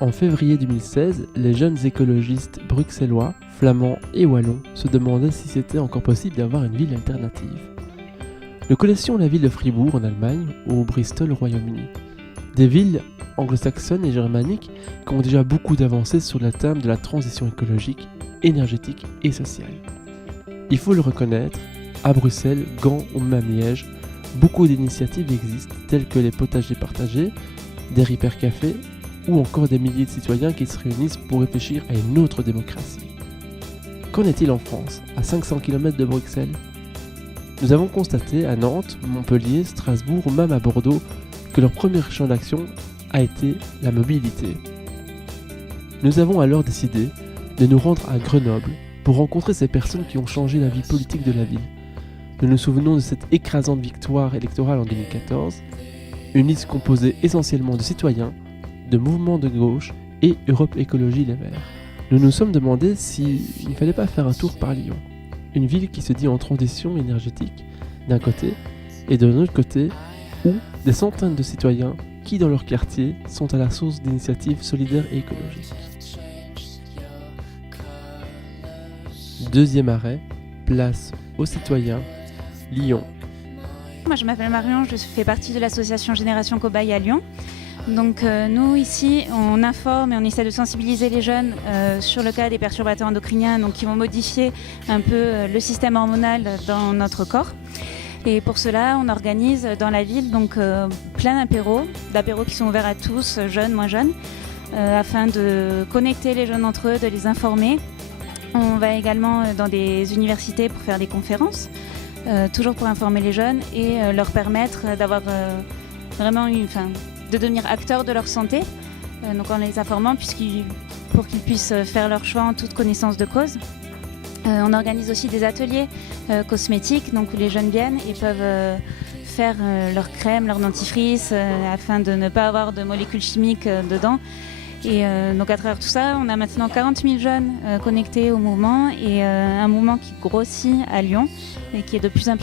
En février 2016, les jeunes écologistes bruxellois, flamands et wallons se demandaient si c'était encore possible d'avoir une ville alternative. Nous connaissions la ville de Fribourg en Allemagne ou Bristol au Royaume-Uni. Des villes anglo-saxonnes et germaniques qui ont déjà beaucoup d'avancées sur le thème de la transition écologique, énergétique et sociale. Il faut le reconnaître, à Bruxelles, Gand ou même Liège, beaucoup d'initiatives existent telles que les potagers partagés, des Repair Cafés ou encore des milliers de citoyens qui se réunissent pour réfléchir à une autre démocratie. Qu'en est-il en France, à 500 km de Bruxelles ? Nous avons constaté à Nantes, Montpellier, Strasbourg ou même à Bordeaux que leur premier champ d'action a été la mobilité. Nous avons alors décidé de nous rendre à Grenoble pour rencontrer ces personnes qui ont changé la vie politique de la ville. Nous nous souvenons de cette écrasante victoire électorale en 2014, une liste composée essentiellement de citoyens, de mouvements de gauche et Europe Écologie Les Verts. Nous nous sommes demandé s'il ne fallait pas faire un tour par Lyon, une ville qui se dit en transition énergétique d'un côté et de l'autre côté, où des centaines de citoyens qui dans leur quartier sont à la source d'initiatives solidaires et écologiques. Deuxième arrêt, place aux citoyens, Lyon. Moi je m'appelle Marion, je fais partie de l'association Génération Cobaye à Lyon. Donc nous ici on informe et on essaie de sensibiliser les jeunes sur le cas des perturbateurs endocriniens donc, qui vont modifier un peu le système hormonal dans notre corps. Et pour cela on organise dans la ville donc, plein d'apéros qui sont ouverts à tous, jeunes, moins jeunes, afin de connecter les jeunes entre eux, de les informer. On va également dans des universités pour faire des conférences, toujours pour informer les jeunes et leur permettre d'avoir vraiment de devenir acteurs de leur santé, donc en les informant pour qu'ils puissent faire leur choix en toute connaissance de cause. On organise aussi des ateliers cosmétiques donc où les jeunes viennent et peuvent faire leur crème, leur dentifrice afin de ne pas avoir de molécules chimiques dedans. Et donc à travers tout ça, on a maintenant 40 000 jeunes connectés au mouvement et un mouvement qui grossit à Lyon et qui est de plus en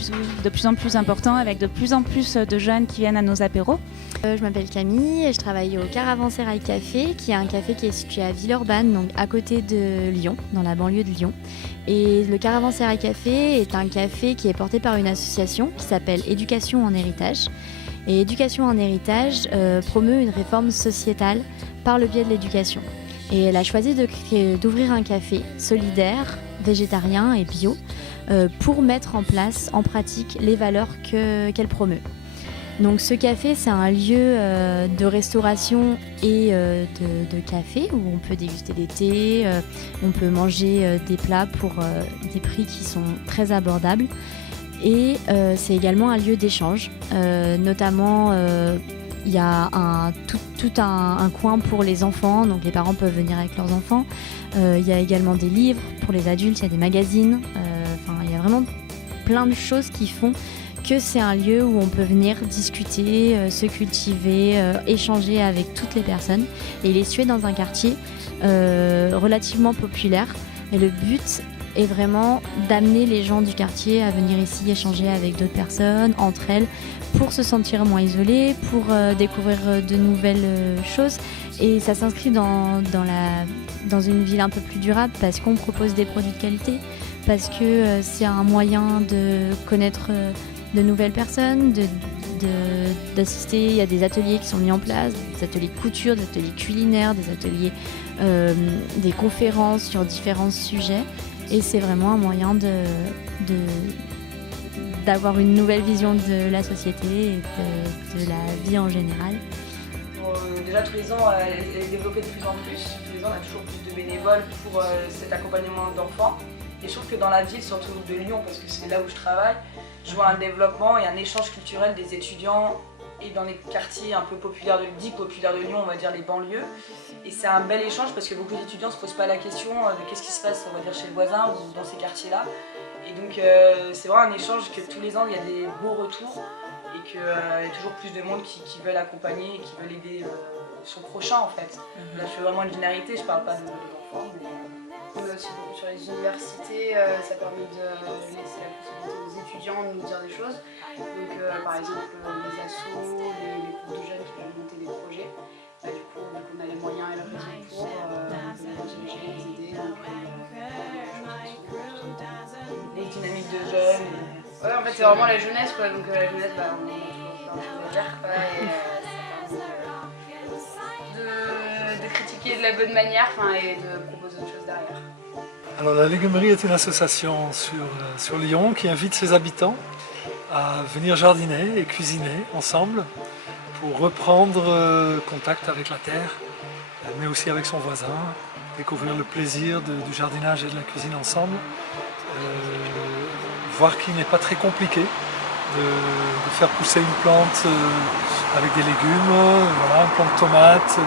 plus important avec de plus en plus de jeunes qui viennent à nos apéros. Je m'appelle Camille et je travaille au Caravansérail Café, qui est un café qui est situé à Villeurbanne, donc à côté de Lyon, dans la banlieue de Lyon. Et le Caravansérail Café est un café qui est porté par une association qui s'appelle Éducation en héritage. Et Éducation en héritage promeut une réforme sociétale par le biais de l'éducation. Et elle a choisi d'ouvrir un café solidaire, végétarien et bio pour mettre en place, en pratique, les valeurs qu'elle promeut. Donc ce café, c'est un lieu de restauration et de café où on peut déguster des thés, on peut manger des plats pour des prix qui sont très abordables. Et c'est également un lieu d'échange, notamment il y a tout un coin pour les enfants, donc les parents peuvent venir avec leurs enfants. Il y a également des livres pour les adultes, il y a des magazines, il y a vraiment plein de choses qui font que c'est un lieu où on peut venir discuter, se cultiver, échanger avec toutes les personnes. Et il est situé dans un quartier relativement populaire. Et le but est vraiment d'amener les gens du quartier à venir ici échanger avec d'autres personnes, entre elles, pour se sentir moins isolés, pour découvrir de nouvelles choses. Et ça s'inscrit dans une ville un peu plus durable parce qu'on propose des produits de qualité, parce que c'est un moyen de connaître de nouvelles personnes, d'assister. Il y a des ateliers qui sont mis en place, des ateliers de couture, des ateliers culinaires, des ateliers, des conférences sur différents sujets. Et c'est vraiment un moyen d'avoir une nouvelle vision de la société et de la vie en général. Déjà tous les ans, elle est développée de plus en plus. Tous les ans, on a toujours plus de bénévoles pour cet accompagnement d'enfants. Et je trouve que dans la ville, surtout de Lyon, parce que c'est là où je travaille, je vois un développement et un échange culturel des étudiants et dans les quartiers un peu populaires dits populaires de Lyon, on va dire les banlieues. Et c'est un bel échange parce que beaucoup d'étudiants ne se posent pas la question de qu'est-ce qui se passe, on va dire, chez le voisin ou dans ces quartiers-là. Et donc c'est vraiment un échange que tous les ans, il y a des beaux retours et qu'il y a toujours plus de monde qui veulent accompagner et qui veulent aider son prochain en fait. Là, je fais vraiment une généralité, je parle pas de l'enfant. Aussi beaucoup sur les universités, ça permet de laisser la possibilité aux étudiants de nous dire des choses. Donc par exemple les assos, les groupes de jeunes qui veulent monter des projets. Du coup on a les moyens et le réseau pour les aider. Les dynamiques de jeunes. Ouais, en fait, c'est vraiment la jeunesse, quoi. Donc, la jeunesse, on a toujours plein de choses à dire, quoi. Et ça permet de critiquer de la bonne manière, et de proposer autre chose derrière. Alors, la Légumerie est une association sur Lyon qui invite ses habitants à venir jardiner et cuisiner ensemble pour reprendre contact avec la terre, mais aussi avec son voisin, découvrir le plaisir du jardinage et de la cuisine ensemble, voir qu'il n'est pas très compliqué de faire pousser une plante avec des légumes, voilà, une plante de tomate,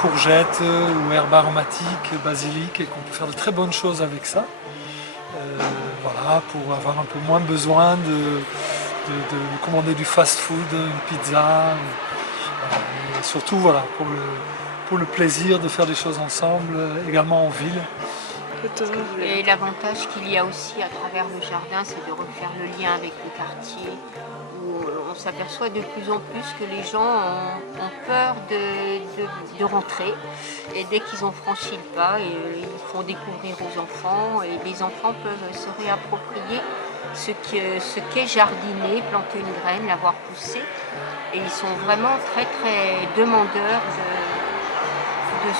courgettes ou herbes aromatiques, basilic, et qu'on peut faire de très bonnes choses avec ça. Voilà, pour avoir un peu moins besoin de commander du fast-food, une pizza, et surtout voilà, pour le plaisir de faire des choses ensemble, également en ville. Et l'avantage qu'il y a aussi à travers le jardin, c'est de refaire le lien avec le quartier, où on s'aperçoit de plus en plus que les gens ont peur de rentrer, et dès qu'ils ont franchi le pas, ils font découvrir aux enfants, et les enfants peuvent se réapproprier ce qu'est jardiner, planter une graine, l'avoir poussée, et ils sont vraiment très très demandeurs de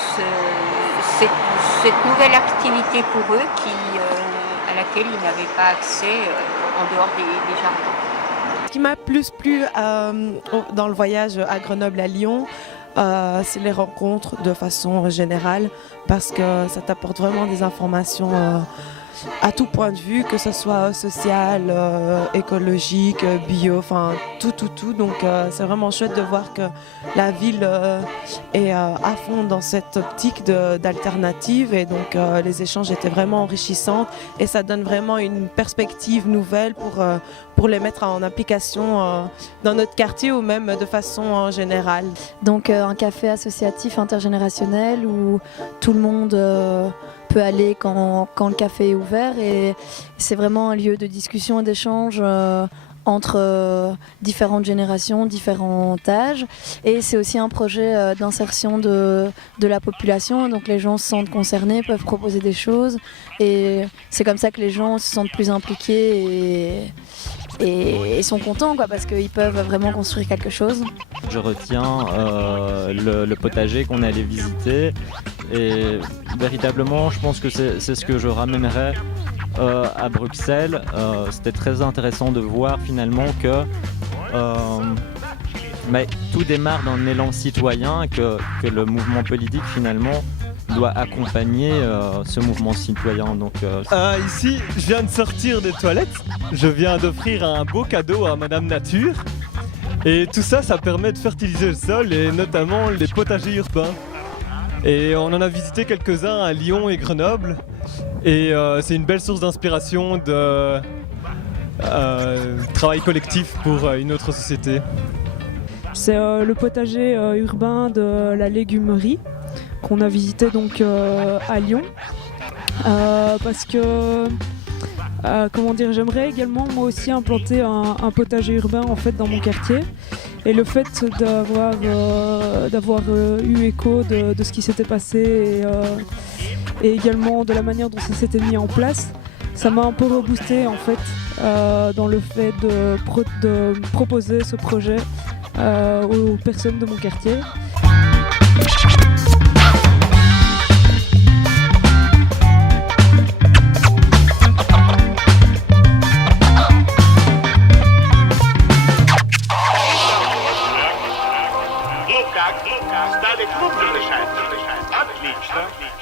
cette nouvelle activité pour eux à laquelle ils n'avaient pas accès en dehors des jardins. Ce qui m'a plus plu dans le voyage à Grenoble, à Lyon, c'est les rencontres de façon générale, parce que ça t'apporte vraiment des informations à tout point de vue, que ce soit social, écologique, bio, tout. Donc c'est vraiment chouette de voir que la ville est à fond dans cette optique d'alternative, et donc les échanges étaient vraiment enrichissants, et ça donne vraiment une perspective nouvelle pour les mettre en application dans notre quartier ou même de façon générale. Donc un café associatif intergénérationnel où tout le monde peut aller quand le café est ouvert, et c'est vraiment un lieu de discussion et d'échange entre différentes générations, différents âges, et c'est aussi un projet d'insertion de la population, donc les gens se sentent concernés, peuvent proposer des choses, et c'est comme ça que les gens se sentent plus impliqués et sont contents, parce qu'ils peuvent vraiment construire quelque chose. Je retiens le potager qu'on est allé visiter, et véritablement je pense que c'est ce que je ramènerais à Bruxelles. C'était très intéressant de voir finalement que tout démarre d'un élan citoyen, que le mouvement politique finalement doit accompagner ce mouvement citoyen. Donc, ici, je viens de sortir des toilettes, je viens d'offrir un beau cadeau à Madame Nature, et tout ça, ça permet de fertiliser le sol, et notamment les potagers urbains. Et on en a visité quelques-uns à Lyon et Grenoble, et c'est une belle source d'inspiration de travail collectif pour une autre société. C'est le potager urbain de la Légumerie qu'on a visité donc à Lyon, parce que j'aimerais également moi aussi implanter un potager urbain en fait dans mon quartier, et le fait d'avoir eu écho de ce qui s'était passé et également de la manière dont ça s'était mis en place, ça m'a un peu reboosté en fait dans le fait de proposer ce projet aux personnes de mon quartier. Стали крупно дышать. Отлично.